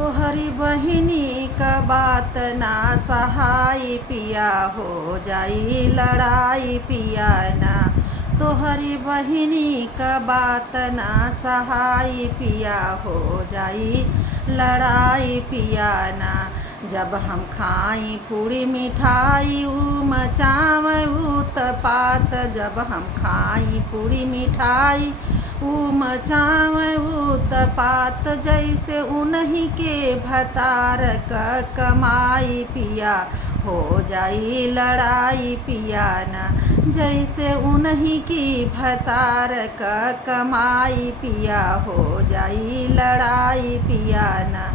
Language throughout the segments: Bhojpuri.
तोहरी बहिनी का बात ना सहाई पिया, हो जाई लड़ाई पिया ना। तोहरी बहिनी का बात ना सहाई पिया, हो जाई लड़ाई पिया ना। जब हम खाई पूरी मिठाई ऊ मचावे उत्पात, जब हम खाई पूरी मिठाई ऊ मचावे उत्पात। जैसे उन्हीं के भतार क कमाई पिया, हो जाई लड़ाई पिया ना। जैसे उन्हीं की भतार क कमाई पिया, हो जाई लड़ाई पिया ना।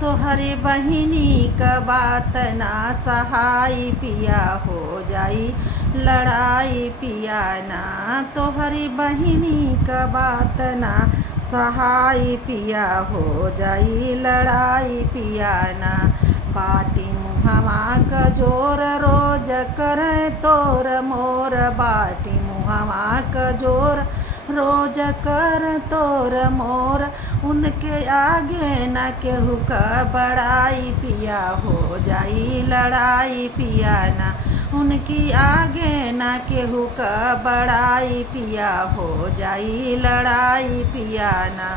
तोहरे बहिनी क बात ना सहाई पिया, हो जाई लड़ाई पिया ना। तोहरी बहिनी क बात ना सहाई पिया, हो जाई लड़ाई पिया ना। बाटी मुहवा क जोर रोज करे तोर मोर, बाटी मुहवा क जोर रोज कर तोर मोर। उनके आगे न केहू का बड़ाई पिया, हो जाई लड़ाई पिया ना। उनकी आगे न केहू का बड़ाई पिया, हो जाई लड़ाई पिया ना।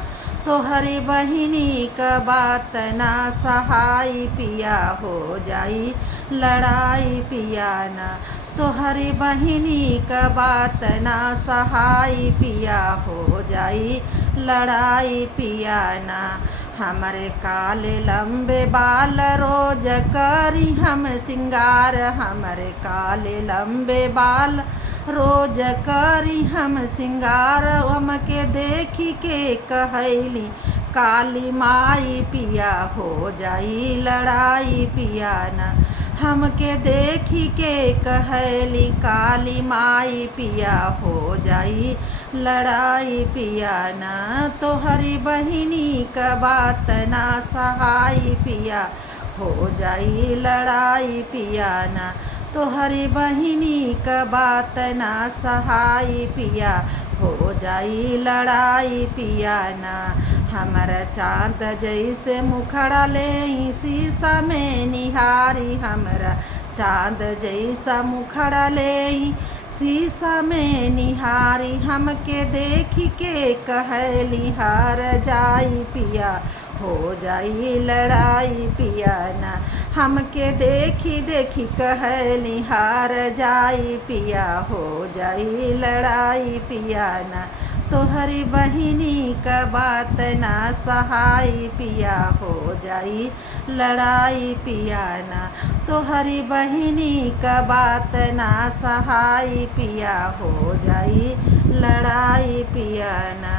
तोहरी बहिनी का बात ना सहाई पिया, हो जाई लड़ाई पिया ना। तोहरी बहिनी का बात ना सहाई पिया, हो जाई लड़ाई पिया ना। हमरे काले लंबे बाल रोज करी हम सिंगार, हमरे काले लंबे बाल रोज करी हम सिंगार। हमके देखी के कहैली काली माई पिया, हो जाई लड़ाई पिया ना। हमके देखी के कहैली काली माई पिया, हो जाई लड़ाई पिया ना। तोहरी बहिनी क बात ना सहाई पिया, हो जाई लड़ाई पिया ना। तोहरी बहिनी क बात ना सहाई पिया, हो जाई लड़ाई पिया ना। हमर चाँद जैसे मुखड़ा ले शीशा में निहारी, हमरा चाँद जैसा मुखड़ा ले शीशा में निहारी। हमके देखी के कहली हार जाई पिया, हो जाई लड़ाई पिया ना। हमके देखी देखी कहली हार जाई पिया, हो जाई लड़ाई पिया ना। तोहरी बहिनी क बात ना सहाई पिया, हो जाई लड़ाई पिया ना। तोहरी बहिनी क बात ना सहाई पिया, हो जाई लड़ाई पिया ना।